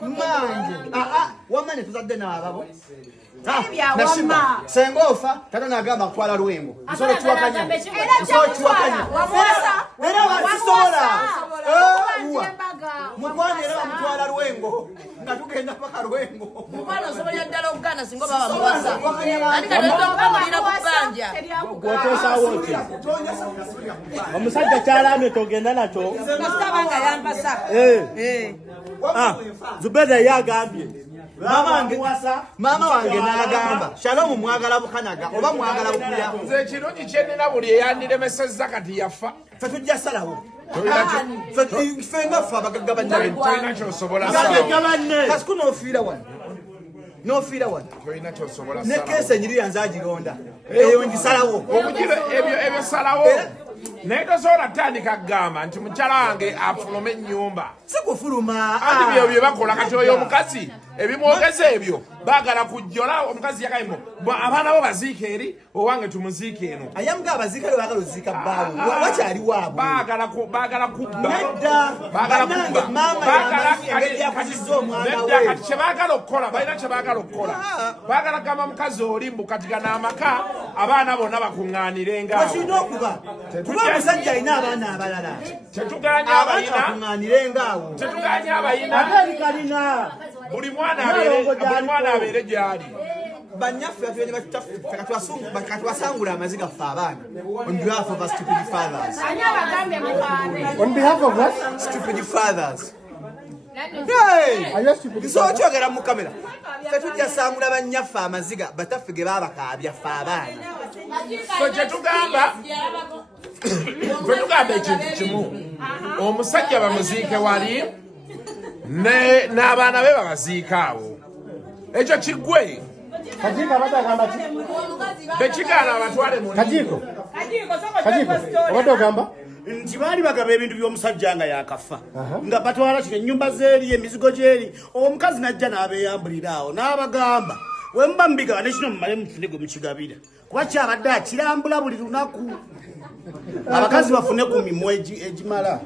Manje. Wamane tuzadde n'ababo. Nashima sengofa tata nagamba kutwala Luwengo. Nsolo kiwakanya. Nsolo kiwakanya. Era wasisola. Mukwane era mutwala Luwengo. Natugenda paka Luwengo. Mukwana sobola ddala okugana singo baba muwasa. Ati katokanga ina kubanja. Gwotesa wote. Omusajja kyalame togenda nacho. Kastabanga yambasa. Zubeda yagambye. Mama wange n'agamba Shalom mwagala bukanaga oba mwagala bukulya nze kirungi kyenina buli eyandiremesezza kati yafa ffe tujja salawo ffe nga ffe abagagga banne tolina kyosobola kasiku n'ofiira wano tolina kyosobola ne keesa enyiri yanze agironda eyo ngisalawo okugira ebyo salawo naye tosobola tandika kugamba nti mukyala wange afulume ennyumba sikufuluma ati byo bye bakola kati oyo omukazi ebimwogeza ebyo baagala kujjola omukazi yakayimo abaana bo baziika eri owange tumuziika eno ayamuga abaziika lwe baagala oziika bbaawe wakyali waabwe baagala kubba kati kyebaagala okukola balina kyebaagala okukola baagala kugamba mukazi oli mbu kati gana amaka abaana bonna bakuŋŋaanirenga kirina okuba kuba omusajja alina abaana abalala tetuganya abayina tetuganya abayina buli mwana abeere gyali banyaffe katwasangula amaziga ffe abaana on behalf of our stupid fathers. On behalf of what? Stupid fathers. Nsokyogera mu kamera ffe tujja sangula banyaffe amaziga bataffe ge baabakaabya ffe abaana kyetugamba ekintu kimu omusajja bamuziike wali n'abaana be babaziika awo ekyo kiggwe bekigaana abatwale mu Kajiko obadde ogamba nti baali bagaba ebintu by'omusajja nga yakafa nga batwala kino ennyumba zeeri emizigo gyeri omukazi najja n'abeeyambulira awo n'abagamba we muba mubigaba nekino mumale mufune gwe mukigabira kuba kyabadde akirambula buli lunaku abakazi bafune ku mimwa egimala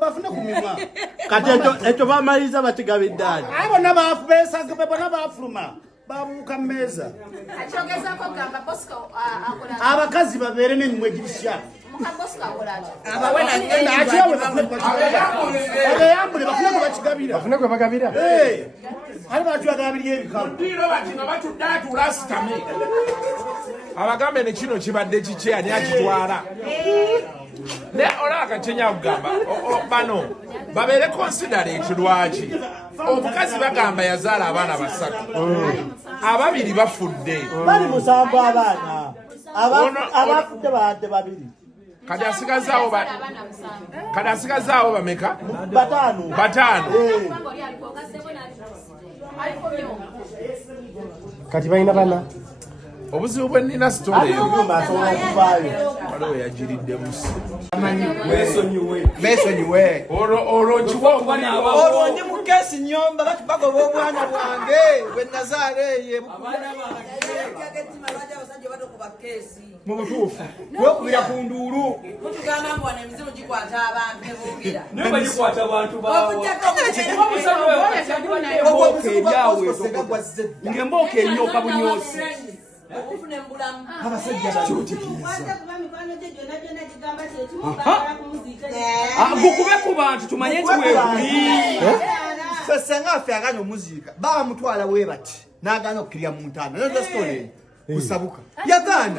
bafune ku mimwa kati ekyo bamaliriza bakigabidde ani bonna bonna baafuluma babuuka mmeeza abakazi babeere n'emimwa egirisya abeyambule bafune gwe bakigabira bafune gwe bagabira ali batwagabirya ebikalu batudde atuula asitame abagambe ne kino kibadde kiki ani akitwala ne olaba kyenya kugamba bano babeere considerate lwaki omukazi bagamba yazaala abaana 3 ababiri bafudde bali 7 abaana abafudde badde 2 kati asigazaawo bameka 5 kati balina bana obuzibu bwe nnina sitole waliwo yagiridde musi beesonyiwe olwo ndi mu keesi nnyomba bagoba omwana bwange bwe nazaala eyo mu butuufu wekubira ku nduulu ng'embooka enyoka bunyosi gukube ku bantu tumanye nti weebuli senga ffe aganya omuziika baamutwala we bati n'agaana okukkirya mu ntaana noza sitole kusabuka yagaana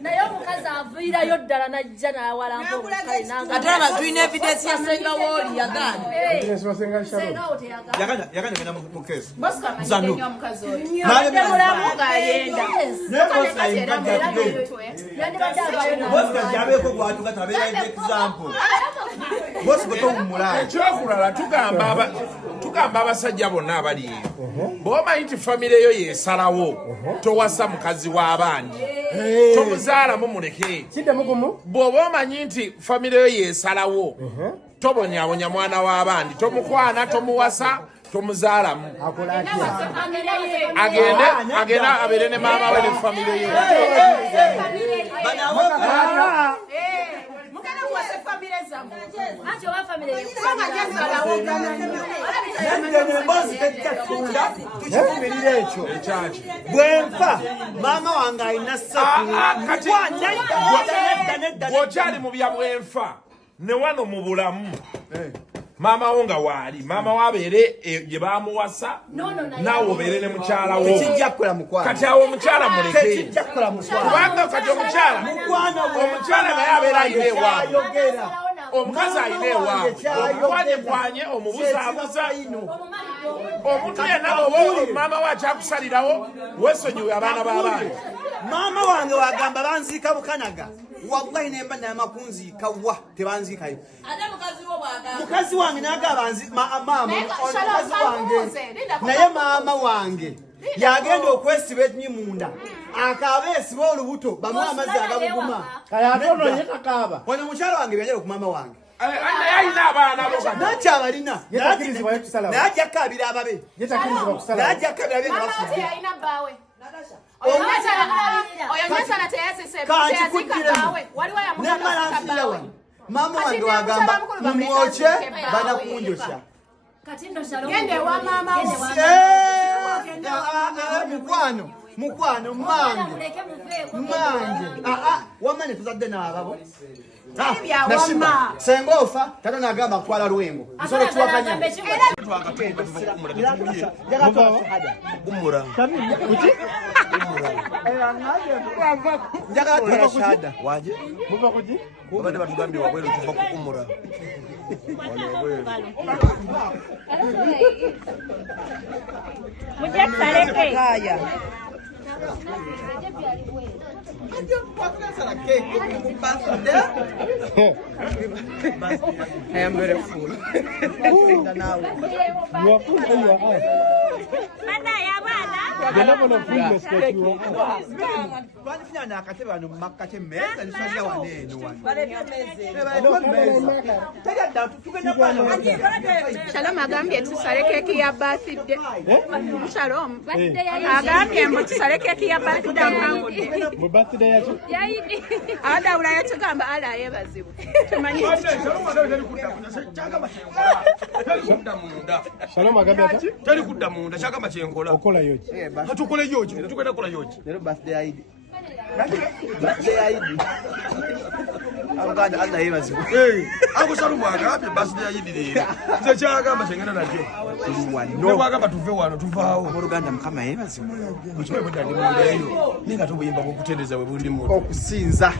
naye omukazi aviirayo ddala najja n'awalampa omukale n'agamba tulina evidence ya senga wooli yagaana yagana mu keesi mulamu ng'ayenda yabeeko gwatuga tabeera example bosi bwe tomummulaayo ekyokulala tugamba abasajja bonna abali eyo bw'omanyi nti famire yo yeesalawo towasa mukazi w'abandi tomuzaala mumuleke bw'oba omanyi nti famire yo yeesalawo tobonyabonya mwana w'abandi tomukwana tomuwasa tomuzaalamu agende abeere ne maama we ne famire yo bwenfa maama wange alina bw'okyali mu bya bwenfa ne wano mu bulamu maama wo nga waali maama wo abeere gye baamuwasa naawe obeere ne mukyala wo kati awo omukyala muleke kubanga kati omukyala naye abeera ayina ewaabwe omukazi ayina ewaabwe omukwanyekwanye omubuzaabuza omuntu yenna oba maama we akyakusalirawo weesonyiwe abaana b'abaana maama wange wagamba banziika bukanaga wallahi nemba namakunziika wa tebanziikayo mukazi wange nagamba maama mukazi wange naye maama wange yagenda okwesiba ennyi munda akaaba esiba olubuto bamuwa amazzi agabuguma wano mukyala wange byajala ku maama wange ayina abaana nakyo abalina naye ajja kukabira ababe naye ajja kukabira abe nga bafudde maama wange wagamba mumwoce banakunjosya mukwano mange wamane tuzadde n'ababo nashiba senga ofa tata nagamba kutwala lwengo nsolo kiwakanya njagala shahada waje muva kuji babade batugambye wabwele tuva kukumura muje kusaleke kaya I am very full. You are full and you are out. The level of fullness that you are out. Shalom agambye tusale keki ya birthday. Shalom. Agambye mbu tusale keki ya birthday. Mu birthday yacho. Yaidi. Ada ula yatugamba ala yebazibu. Tumanyi. Shalom agambye ati. Tali kudda munda chaka machenkola. Okola yoki. Hatukole yoki, tukenda kola yoki. Lero birthday ID. Birthday ID. Abaganda Allah yebazibu. Ako Shalom agambye birthday ID lero. Nze kyagamba kyengenda nakyo. No bagamba tuve wano tuvaawo. Oluganda mukama yebazibu. Mukime bwe ndi munda eyo. Ninga tubuyimba okutendeza we bundi mu. Okusinza.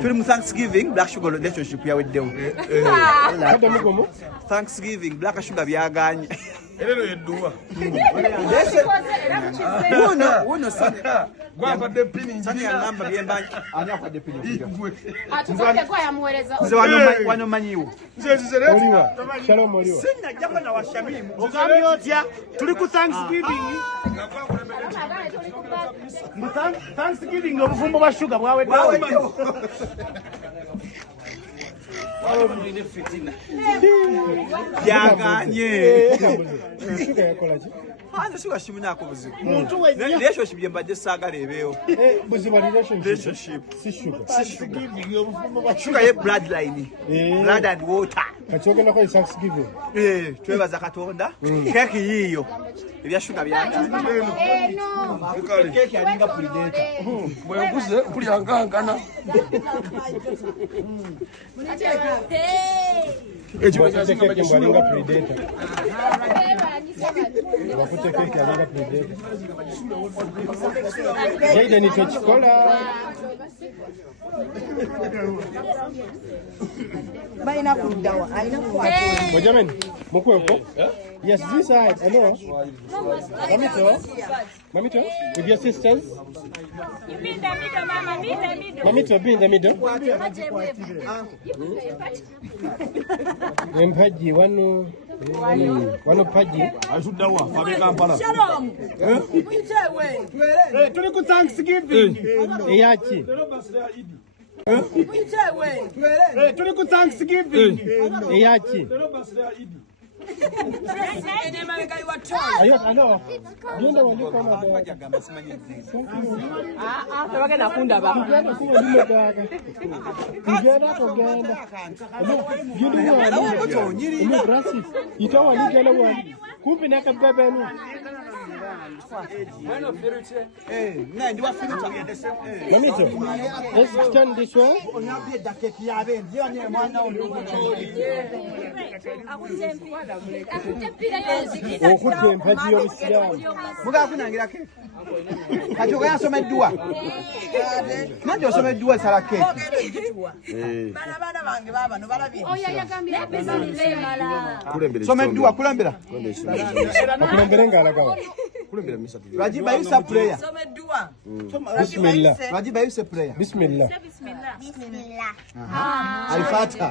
Tuli mu Thanksgiving Black Sugar relationship yaweddewo. Kada mugomo. Thanksgiving Black Sugar byaganye. Erero yedduwa. Uno sana. Gwafadde pini Sani ya namba byembanyi. Ani afadde pini. Atuzoke kwa yamueleza. Nze wano manyiwo. Oliwa. Shalom oliwa. Sinna japa na washamimu. Ogambye otya tuli ku Thanksgiving. Thanksgiving obufumbo bwa sugar bwaweddewo. Byaganye. Sugar yakola ki? Hanze sugar shimunako buzibu. Relationship yembadde saagala ebeewo. Buzibu relationship. Si sugar. Thanksgiving obufumbo bwa sugar ye bloodline. Blood and water. Kati ogenda kwa Thanksgiving. Twebaza Katonda. Keki yiyo. Ebya sugar byaganye. Keki alinga predator. bweguze kulyangangana. Wakute keki mwalinga predator. Wakute keki alinga predator. Jaida ni tochikola. Baina kudawa, aina kwa. Mojameni, mukweko? Yes, this side. Hello. Mamito, with your sisters? You mean the middle, mama, be the middle. Mamito, be in the middle. Empaji wano. Wano Paji. Asuddawa fabe Kampala. Shalom. Tuli ku Thanksgiving. Eyachi. Tuli ku Thanksgiving. Eyachi. Ayo, ano. Genda wali kama Tabagenda kundaba. Kugenda kugenda. Genda Francis. Itawa ligala wali. Kumpi na kababenu. Lamito. Let's extend this one. Okutte empagi y'obusiraamu. Mugakunangira keke. Kati oga yasomeddwa. Nange osomeddwa esala keke. Bana bange baba no balabye. Oya yagambye bezalemala. Someddwa kulembera. Okulembere ng'alagawa. Rajiba use a prayer. Someddwa. Bismillah. Rajiba use a prayer. Bismillah. Bismillah. Al-Fatiha.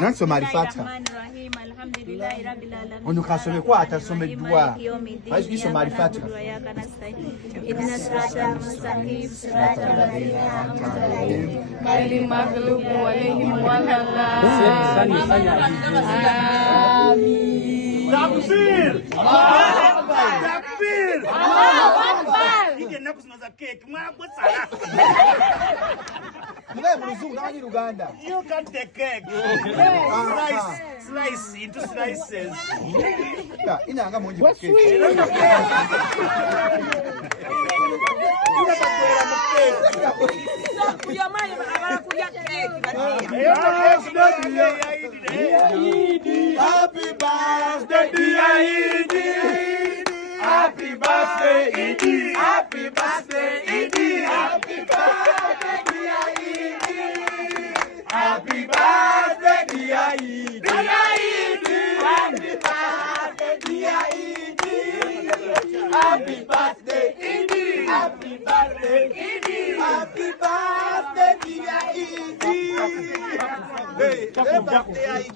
Nansoma Al-Fatiha. Ono kasome kwa atasomeddwa. Ayisoma Al-Fatiha. Idina sirata mustaqim sirata alladhina an'amta alayhim ghayril maghdubi alayhim waladdallin. Amin. Takbir! Takbir! Ije nakusimaza cake mwagwe sala. Mwe muzungu namanyi Luganda. You can take cake. Slice into slices. Inanga monji cake. Happy birthday, dear Edie. Happy birthday, Edie. Happy birthday, Edie. Happy birthday, dear Edie. Happy birthday, dear Edie. Happy birthday, dear Edie. Happy birthday, Edie. Happy birthday, Edie. Happy birthday, dear Edie. Hey, birthday Aidi.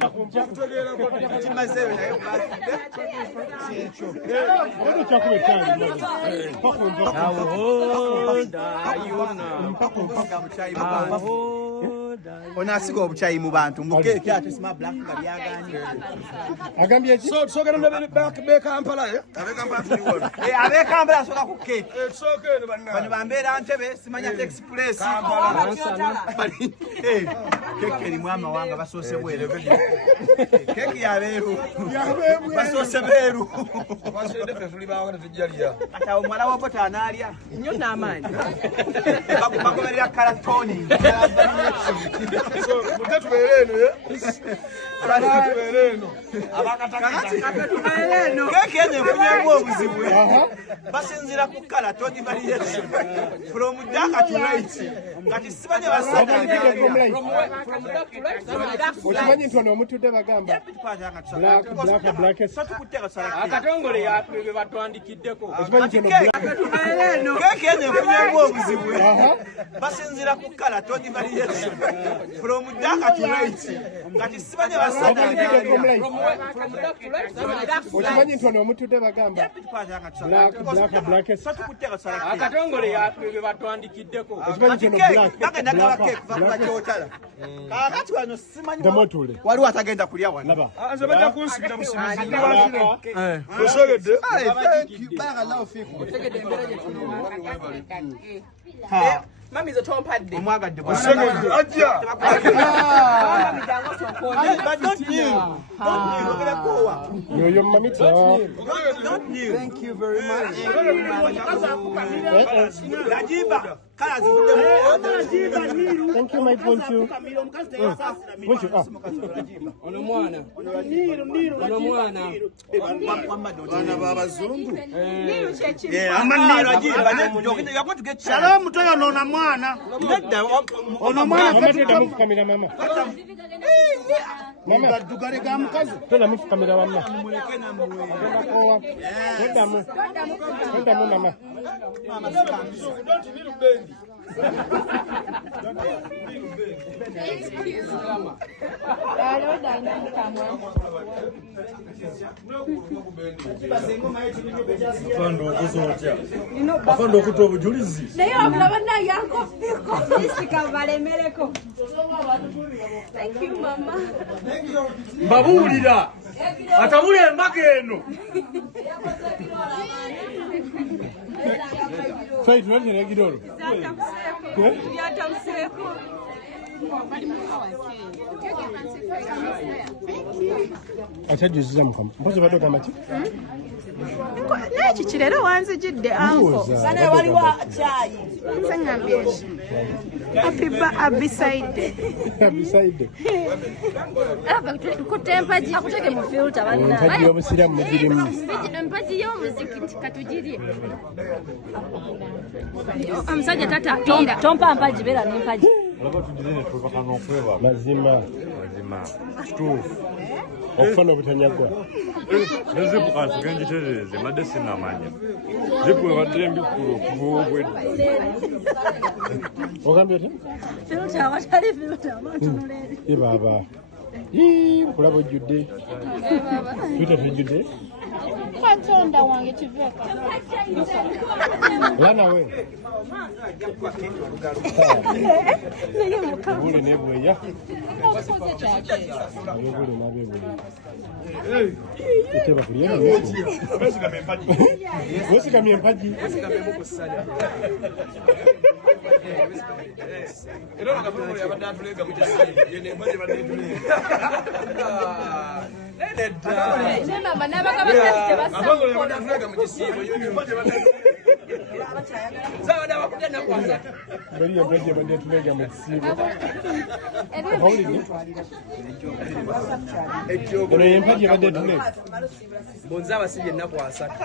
Onasiga obuchayi mu bantu mukeke ate sima black babyaganye. Agambye ki? So gonna be Kampala, eh? Abe Kampala tuliwona. Abe Kampala soka ku cake. Soke ne banna. Bano bambeera Ntebe simanya express. Kampala. Keke ni mwama wanga basose bwere. Keke ya beru. Basose beru. Basende pe tuli bawo tujaliya. Ata omwana wa bota analya. Nnyo n'amaanyi. Bakomerera karatoni. So mutatubeereno, eh? Abatubeereno. Abakatakiza. Keke ne kunyemu obuzibu. Basinzira ku karatoni variation. From dark to light. Kati sibanye basada. Okimanyi nti ono omutudde bagamba black akatongole yatwe batwandikiddeko okimanyi nti ono keke ne kunyemu obuzibu. Basinzira ku karatoni variation. From dark to light. Kati sibanye basada. okimanyi nti ono omutudde bagamba black akatongole yatwe batwandikiddeko okimanyi nti ono kakati wano simanyi Damotule. waliwo atagenda kulya wano. Anze bajja kunsikira musibizi. Osogedde. Mami zo tompadde. Omwagadde bwa. Osogedde. Ajja. Don't kneel. Don't kneel. Ogera kowa. yoyo mamita Don't kneel. Thank you very much. Rajiba. Kala zivudde mu. thank you my ponchu ponchu ono mwana Bana babazungu. Amani Rajiba ne jogende yakotu get Shalom mutoyo nona mwana. Ono mwana amata mufukamira mama mama dugare ga mukazi. tena mufukamira mama muleke na muwe. weddamu mama Mama, don't need a bendy. Afando okutoa obujulizi. Naye omulaba naye yankofiko. Nisikavale meleko. Thank you, mama. Mbabuulira. Atabule embaka eno. Fight wanje ne gidoro. Yatamseko. Achajuziza mukama. Mpozo badoka maki? Neki kirero wanzijidde anko. Sana waliwo chai. Sangambye. Abiside. Abiside. Aba kutempa akuteke mu filter bana. Mpaji y'obusiramu mugirimu. Mpaji y'omuzikiti katujirye. Omusajja tata tompa mpaji bera n'empaji. Olaba tudizene tubaka n'okweba. Mazima. Kituufu. Okufuna obutanyagwa. Ezipu kantu genjiterereze madde sinamanya. Zipu ebadde embikulu okuva obwedda. Ogambye oti? Filter watali filter abantunulere. Ye baba. Kulaba ojjudde. Filter tujjudde. Katonda wange kiveka. Lana we. Bule ne bweya. Okoze kyaki. Bule nabe bweya. Eteba kuliera. Wesigamye empaji. Era nakatono yabadde atulega mu kisibo. Yene mbaje badde tulega. Mama nabagaba tebasa. Abagole yabadde atulega mu kisibo. Yene mbaje badde. Sawa dawa kudena kwanza. Bali yabaje badde tulega mu kisibo. Ono empaji badde tulega. Bonza abasibye ennaku asatu.